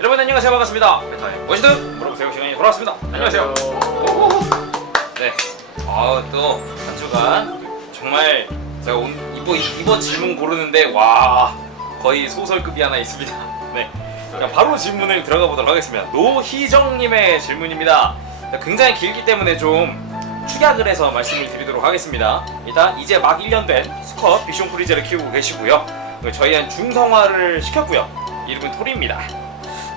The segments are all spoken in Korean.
여러분 안녕하세요. 반갑습니다. 베타의 멋있는 물어보세요 시간이 돌아왔습니다. 안녕하세요. 네, 아또 한 주간 정말 제가 온, 이번, 이번 질문 고르는데 와 거의 소설급이 하나 있습니다. 네. 그냥 바로 질문을 들어가 보도록 하겠습니다. 노희정님의 질문입니다. 굉장히 길기 때문에 좀 축약을 해서 말씀을 드리도록 하겠습니다. 일단 이제 막 1년 된 수컷 비숑 프리즈를 키우고 계시고요. 저희는 중성화를 시켰고요. 이름은 토리입니다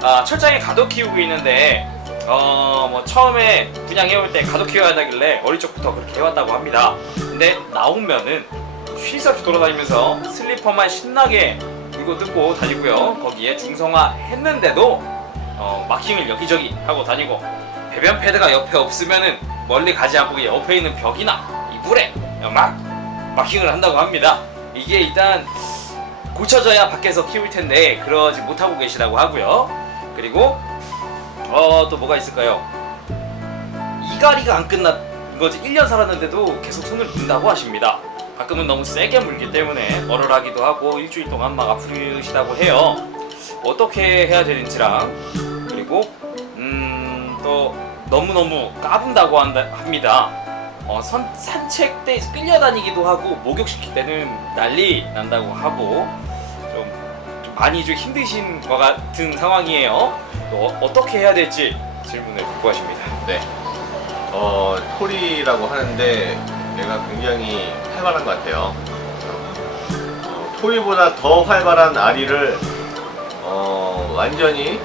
아, 철장에 가둬 키우고 있는데 어, 뭐 처음에 분양해올 때 가둬 키워야 하길래 어릴 적부터 그렇게 해왔다고 합니다. 근데 나오면은 쉴새 없이 돌아다니면서 슬리퍼만 신나게 물고 뜯고 다니고요. 거기에 중성화 했는데도 어, 마킹을 여기저기 하고 다니고 배변 패드가 옆에 없으면은 멀리 가지 않고 옆에 있는 벽이나 이불에 막 마킹을 한다고 합니다. 이게 일단 고쳐져야 밖에서 키울 텐데 그러지 못하고 계시다고 하고요. 그리고 어 또 뭐가 있을까요? 이갈이가 안 끝난 거지 1년 살았는데도 계속 손을 문다고 하십니다. 가끔은 너무 세게 물기 때문에 얼얼하기도 하고 일주일 동안 막 아프시다고 해요. 어떻게 해야 되는지랑 그리고 음 또 너무 너무 까분다고 한다, 합니다. 어, 선, 산책 때 끌려다니기도 하고 목욕시킬 때는 난리 난다고 하고 많이 좀 힘드신 것 같은 상황이에요. 또 어, 어떻게 해야 될지 질문을 듣고 하십니다. 네. 어, 토리라고 하는데 얘가 굉장히 활발한 것 같아요. 어, 토리보다 더 활발한 아리를 어, 완전히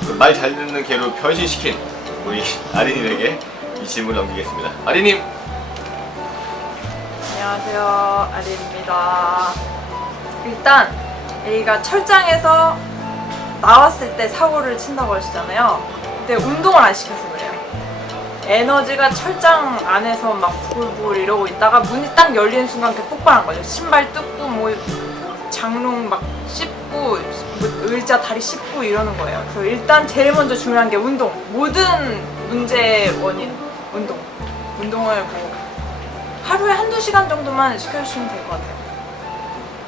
그말잘 듣는 개로 변신시킨 우리 아린님에게 이 질문 넘기겠습니다. 아린님! 안녕하세요. 아리입니다. 일단 A가 철장에서 나왔을 때 사고를 친다고 하시잖아요. 근데 운동을 안 시켜서 그래요. 에너지가 철장 안에서 막 부글부글 이러고 있다가 문이 딱 열리는 순간 그게 폭발한 거죠. 신발 뜯고 뭐 장롱 막 씹고 뭐 의자 다리 씹고 이러는 거예요. 그 일단 제일 먼저 중요한 게 운동. 모든 문제의 원인 운동. 운동을 뭐 하루에 한두 시간 정도만 시켜주시면 될 것 같아요.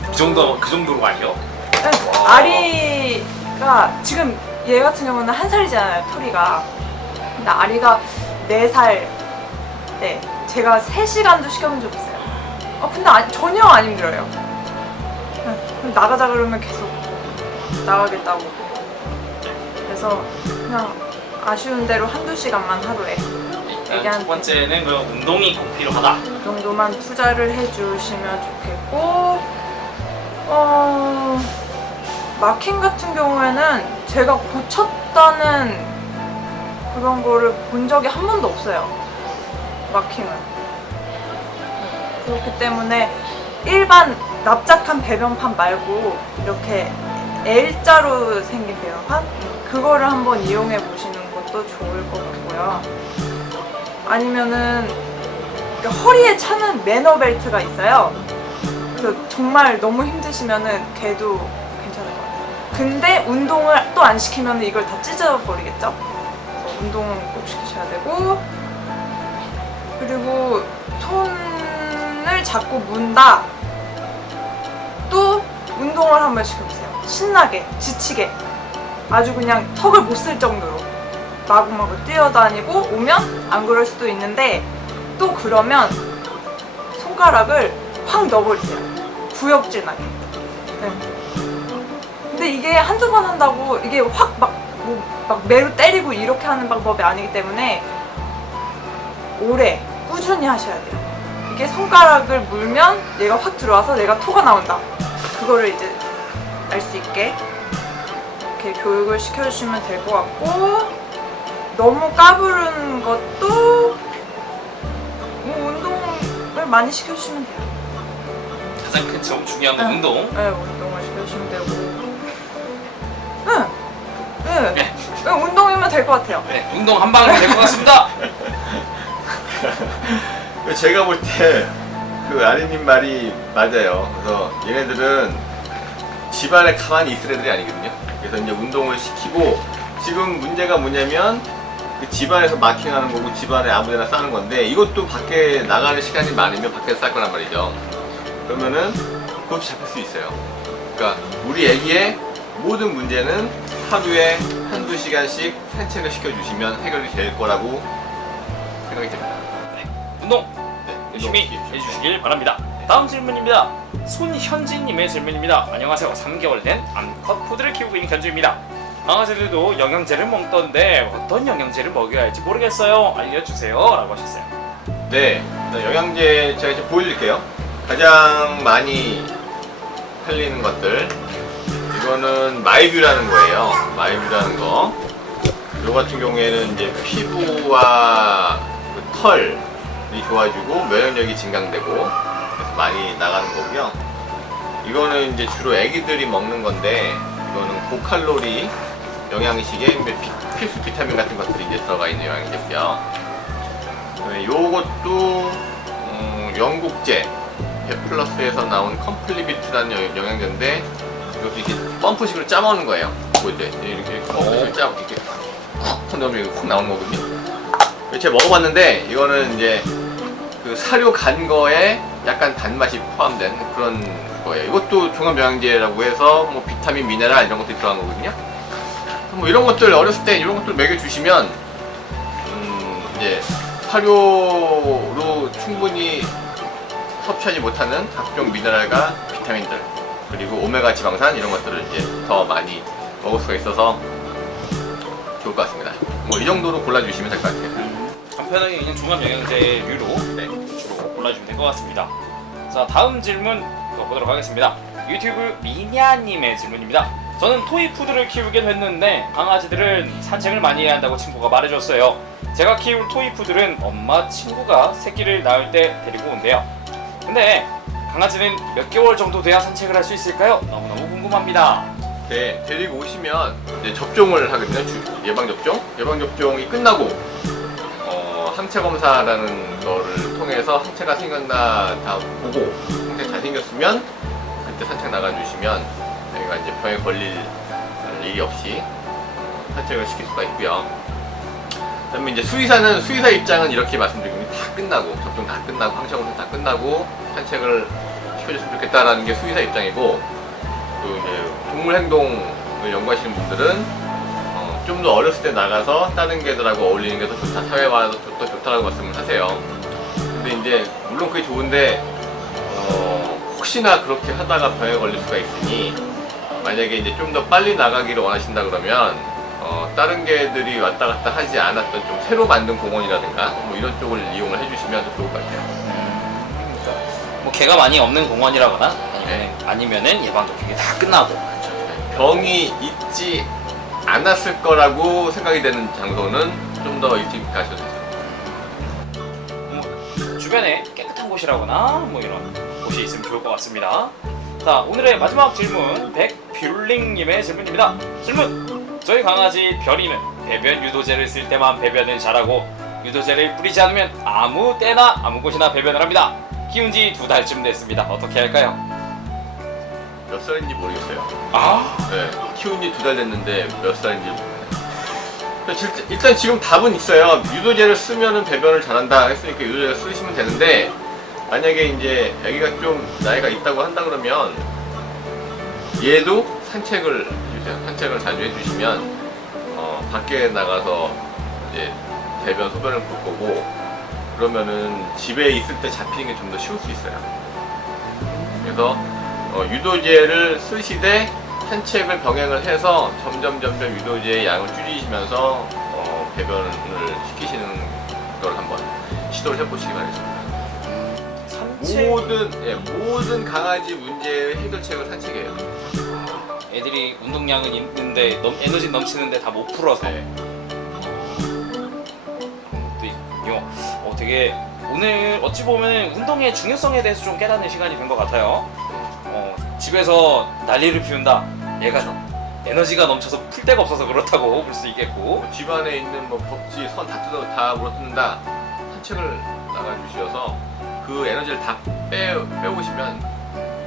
그 정도 그 정도로 말이요? 네, 아리가 지금 얘 같은 경우는 한 살이잖아요, 토리가. 근데 아리가 네살 때 제가 3시간도 시켜본 적 있어요. 어, 근데 아- 전혀 안 힘들어요. 네, 나가자 그러면 계속 나가겠다고. 그래서 그냥 아쉬운 대로 한두 시간만 하루에 일단 얘기한- 첫 번째는 그 운동이 꼭 필요하다. 그 정도만 투자를 해주시면 좋겠고 어 마킹 같은 경우에는 제가 고쳤다는 그런 거를 본 적이 한 번도 없어요 마킹은. 네, 그렇기 때문에 일반 납작한 배변판 말고 이렇게 L자로 생긴 배변판? 그거를 한번 이용해 보시는 것도 좋을 것 같고요. 아니면은 그 허리에 차는 매너 벨트가 있어요. 그래서 정말 너무 힘드시면은 걔도 괜찮을 것 같아요. 근데 운동을 또 안 시키면 이걸 다 찢어버리겠죠? 운동은 꼭 시키셔야 되고 그리고 손을 잡고 문다. 또 운동을 한번 시켜보세요. 신나게, 지치게. 아주 그냥 턱을 못 쓸 정도로 마구마구 뛰어다니고 오면 안 그럴 수도 있는데 또 그러면 손가락을 확 넣어버리세요. 구역질 나게. 네. 근데 이게 한두 번 한다고 이게 확 막 뭐, 막 매로 때리고 이렇게 하는 방법이 아니기 때문에 오래 꾸준히 하셔야 돼요. 이게 손가락을 물면 얘가 확 들어와서 내가 토가 나온다. 그거를 이제 알 수 있게 이렇게 교육을 시켜주시면 될 것 같고 너무 까부르는 것도 뭐 운동을 많이 시켜주시면 돼요. 가장 큰 점- 중요한 건 응. 운동. 네, 운동을 시켜주시면 되고. 응, 응, 네. 응, 운동이면 될 것 같아요. 네, 운동 한 방에 될것 같습니다. 제가 볼 때 그 아린님 말이 맞아요. 그래서 얘네들은 집안에 가만히 있을 애들이 아니거든요. 그래서 이제 운동을 시키고 지금 문제가 뭐냐면 그 집안에서 마킹하는 거고 집안에 아무데나 싸는 건데 이것도 밖에 나가는 시간이 많으면 밖에서 쌀 거란 말이죠. 그러면은 그것도 잡힐 수 있어요. 그러니까 우리 애기의 모든 문제는 하루에 한두 시간씩 산책을 시켜주시면 해결이 될 거라고 생각이 됩니다. 운동 네, 열심히 운동. 해주시길 바랍니다. 다음 질문입니다. 손현진님의 질문입니다. 안녕하세요. 3개월 된 암컷 푸드를 키우고 있는 견주입니다. 강아지들도 영양제를 먹던데 어떤 영양제를 먹여야 할지 모르겠어요. 알려주세요. 라고 하셨어요. 네, 자, 영양제 제가 이제 보여드릴게요. 가장 많이 팔리는 것들. 이거는 마이뷰라는 거예요. 마이뷰라는 거. 요 같은 경우에는 이제 피부와 그 털이 좋아지고 면역력이 증강되고 그래서 많이 나가는 거고요. 이거는 이제 주로 애기들이 먹는 건데 이거는 고칼로리 영양식에 피- 필수 비타민 같은 것들이 이제 들어가 있는 영양제고요. 네, 요것도 음, 영국제 베플러스에서 나온 컴플리비트라는 영- 영양제인데 이것도 이렇게 펌프식으로 짜먹는 거예요. 때 이렇게 이렇게 펌프식으로 짜 이렇게 훅 넣으면 이거 훅 나오는 거거든요. 제가 먹어봤는데 이거는 이제 그 사료 간 거에 약간 단맛이 포함된 그런 거예요. 이것도 종합 영양제라고 해서 뭐 비타민, 미네랄 이런 것들이 들어간 거거든요. 뭐 이런 것들 어렸을 때 이런 것들 먹여주시면 음, 이제 사료로 충분히 섭취하지 못하는 각종 미네랄과 비타민들 그리고 오메가 지방산 이런 것들을 이제 더 많이 먹을 수가 있어서 좋을 것 같습니다. 뭐 이 정도로 골라주시면 될 것 같아요. 간편하게 그냥 종합 영양제류로 네. 주로 골라주면 될 것 같습니다. 자 다음 질문 또 보도록 하겠습니다. 유튜브 미냐님의 질문입니다. 저는 토이 푸드를 키우게 됐는데 강아지들은 산책을 많이 해야 한다고 친구가 말해줬어요. 제가 키울 토이 푸들은 엄마 친구가 새끼를 낳을 때 데리고 온대요. 근데 강아지는 몇 개월 정도 돼야 산책을 할 수 있을까요? 너무너무 궁금합니다. 네, 데리고 오시면 이제 접종을 하거든요. 주- 예방 접종. 예방 접종이 끝나고 어, 항체 검사라는 거를 통해서 항체가 생겼나 다 보고 항체 잘 생겼으면 그때 산책 나가 주시면 저희가 이제 병에 걸릴 일이 없이 어, 산책을 시킬 수가 있고요. 그다음에 이제 수의사는 수의사 입장은 이렇게 말씀드리면 다 끝나고 접종 다 끝나고 항체 검사 다 끝나고 산책을 시켜줬으면 좋겠다라는 게 수의사 입장이고 또 이제 동물 행동을 연구하시는 분들은 어, 좀 더 어렸을 때 나가서 다른 개들하고 어울리는 게 더 좋다, 사회화도 더, 더 좋다라고 말씀을 하세요. 근데 이제 물론 그게 좋은데 어, 혹시나 그렇게 하다가 병에 걸릴 수가 있으니 만약에 이제 좀 더 빨리 나가기를 원하신다 그러면 어, 다른 개들이 왔다 갔다 하지 않았던 좀 새로 만든 공원이라든가 뭐 이런 쪽을 이용을 해주시면 더 좋을 것 같아요. 뭐 개가 많이 없는 공원이라거나 아니면 네. 아니면은 예방 접종이 다 끝나고 병이 있지 않았을 거라고 생각이 되는 장소는 좀 더 일찍 가셔도 되죠. 뭐 주변에 깨끗한 곳이라거나 뭐 이런 곳이 있으면 좋을 것 같습니다. 자 오늘의 마지막 질문 백뷰링님의 질문입니다. 질문 저희 강아지 별이는 배변 유도제를 쓸 때만 배변을 잘하고 유도제를 뿌리지 않으면 아무 때나 아무 곳이나 배변을 합니다. 키운 지 두 달쯤 됐습니다. 어떻게 할까요? 몇 살인지 모르겠어요. 아 네, 키운 지 두 달 됐는데 몇 살인지 모르겠어요. 질- 일단 지금 답은 있어요. 유도제를 쓰면은 배변을 잘한다 했으니까 유도제를 쓰시면 되는데 만약에 이제 아기가 좀 나이가 있다고 한다 그러면 얘도 산책을. 산책을 자주 해주시면 어, 밖에 나가서 이제 대변 소변을 볼 거고 그러면은 집에 있을 때 잡히는 게 좀 더 쉬울 수 있어요. 그래서 어, 유도제를 쓰시되 산책을 병행을 해서 점점 점점 유도제의 양을 줄이시면서 어, 배변을 시키시는 걸 한번 시도를 해보시기 바라겠습니다. 산책 모든 예, 모든 강아지 문제의 해결책은 산책이에요. 애들이 운동량은 있는데 넘, 에너지 넘치는데 다 못 풀어서 네. 것도 있군요. 어, 되게 오늘 어찌 보면 운동의 중요성에 대해서 좀 깨닫는 시간이 된 것 같아요. 어, 집에서 난리를 피운다. 얘가 에너지가 넘쳐서 풀 데가 없어서 그렇다고 볼 수 있겠고. 뭐 집안에 있는 뭐 법지 선 다 뜯어 다 물어뜯는다. 산책을 나가 주셔서 그 에너지를 다 빼, 빼오시면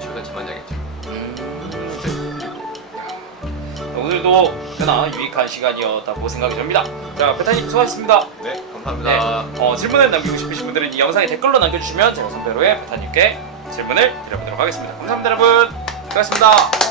집에서 잠안 자겠죠. 오늘도 꽤나 유익한 시간이었다고 생각이 듭니다. 자, 베타님 수고하셨습니다. 네, 감사합니다. 어, 질문을 남기고 싶으신 분들은 이 영상에 댓글로 남겨주시면 제가 선배로의 베타님께 질문을 드려보도록 하겠습니다. 감사합니다, 여러분. 수고하셨습니다.